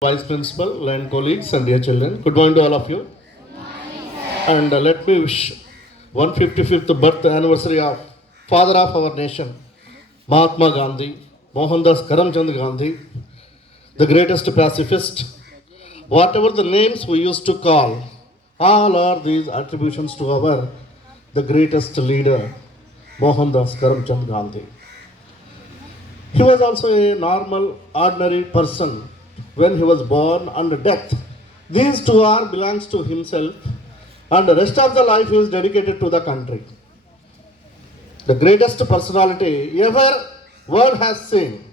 Vice Principal and colleagues and dear children, good morning to all of you. And let me wish 155th birth anniversary of Father of our nation, Mahatma Gandhi, Mohandas Karamchand Gandhi, the greatest pacifist. Whatever the names we used to call, all are these attributions to our the greatest leader, Mohandas Karamchand Gandhi. He was also a normal, ordinary person when he was born and death. These two are belongs to himself, and the rest of the life is dedicated to the country. The greatest personality ever world has seen.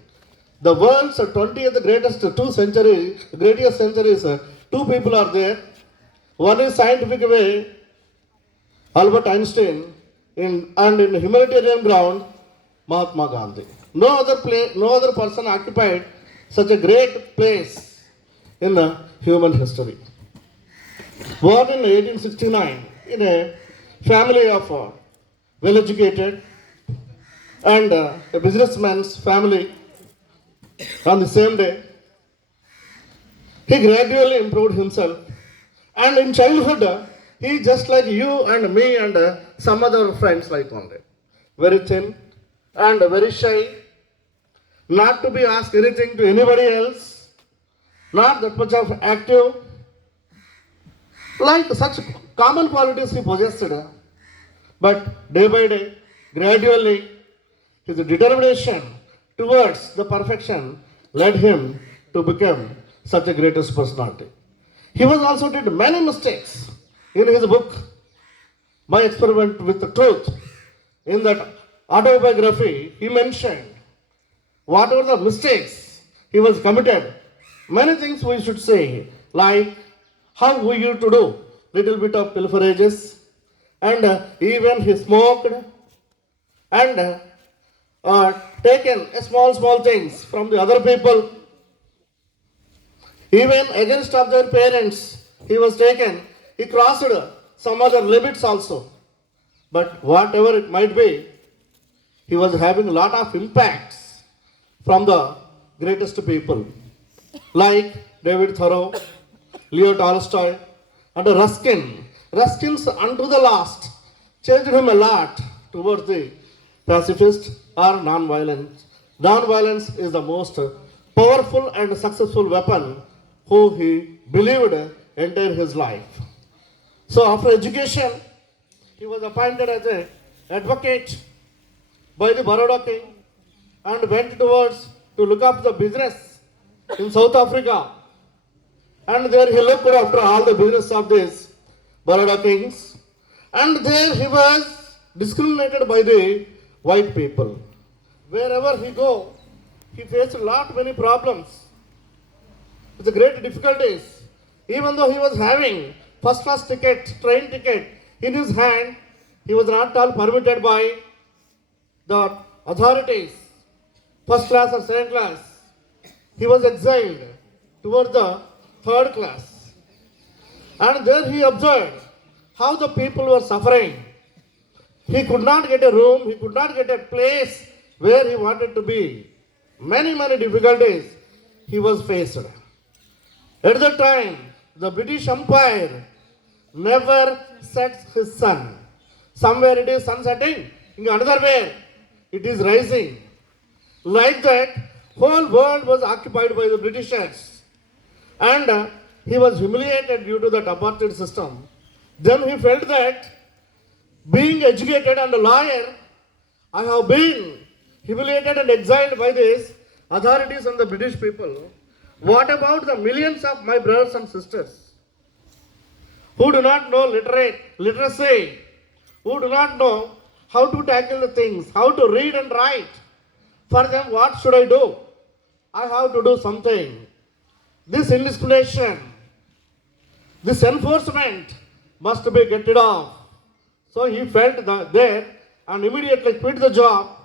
The world's 20th greatest centuries, two people are there. One is scientific way, Albert Einstein, and in humanitarian ground, Mahatma Gandhi. No other person occupied such a great place in human history. Born in 1869 in a family of well-educated and a businessman's family, on the same day, he gradually improved himself. And in childhood, he just like you and me and some other friends like only. Very thin and very shy, not to be asked anything to anybody else, not that much of active. Like such common qualities he possessed. But day by day, gradually, his determination towards the perfection led him to become such a greatest personality. He was also did many mistakes in his book, My Experiment with the Truth. In that autobiography, he mentioned whatever the mistakes he was committed, many things we should say, like how we used to do little bit of pilferages, and even he smoked and taken small things from the other people, even against of their parents. He was taken. He crossed some other limits also. But whatever it might be, he was having a lot of impacts from the greatest people like David Thoreau, Leo Tolstoy, and Ruskin. Ruskin's unto the last changed him a lot towards the pacifist or non-violence. Non-violence is the most powerful and successful weapon who he believed entire his life. So after education, he was appointed as an advocate by the Baroda king and went towards to look up the business in South Africa. And there he looked after all the business of these Baroda kings. And there he was discriminated by the white people. Wherever he go, he faced many problems with great difficulties. Even though he was having first class ticket, train ticket in his hand, he was not all permitted by the authorities, first class or second class. He was exiled toward the third class. And there he observed how the people were suffering. He could not get a room, he could not get a place where he wanted to be. Many difficulties he was faced. At that time, the British Empire never sets his sun. Somewhere it is sun setting, in another way it is rising. Like that, whole world was occupied by the Britishers. And he was humiliated due to that apartheid system. Then he felt that being educated and a lawyer, I have been humiliated and exiled by these authorities and the British people. What about the millions of my brothers and sisters who do not know literacy, who do not know how to tackle the things, how to read and write? For them, what should I do? I have to do something. This indiscrimination, this enforcement must be get rid of. So he felt there and immediately quit the job,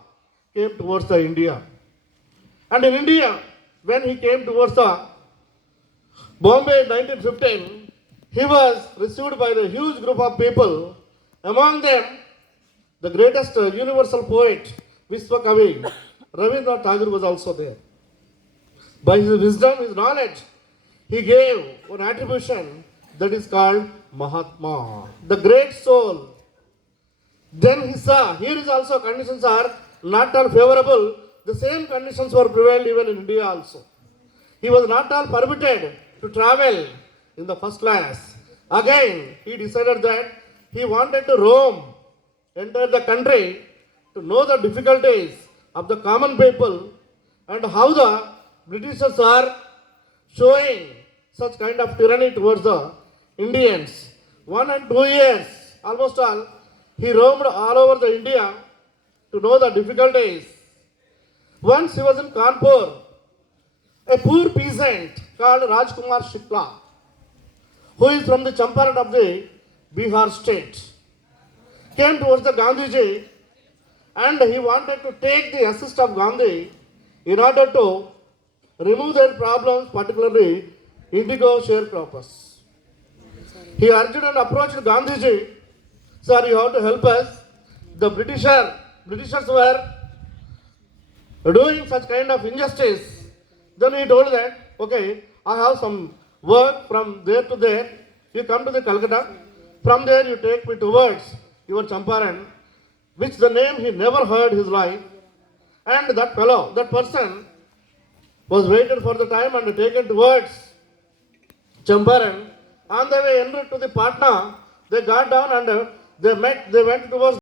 came towards the India. And in India, when he came towards the Bombay in 1915, he was received by the huge group of people. Among them, the greatest universal poet, Vishwakavi, Rabindranath Tagore was also there. By his wisdom, his knowledge, he gave one attribution that is called Mahatma, the great soul. Then he saw, here is also conditions are not all favorable. The same conditions were prevailed even in India also. He was not all permitted to travel in the first class. Again, he decided that he wanted to roam, enter the country to know the difficulties of the common people and how the Britishers are showing such kind of tyranny towards the Indians. 1 and 2 years, almost all, he roamed all over the India to know the difficulties. Once he was in Kanpur, a poor peasant called Rajkumar Shukla, who is from the Champaran of the Bihar state, came towards the Gandhiji and he wanted to take the assist of Gandhi in order to remove their problems, particularly indigo sharecroppers. He urged and approached Gandhiji, sir, you have to help us. The Britishers were doing such kind of injustice. Then he told that, okay, I have some work from there to there. You come to the Calcutta. From there you take me towards your Champaran, which the name he never heard his life. And that fellow, that person was waited for the time and taken towards Champaran. On the way en route to the Patna, they got down and they went towards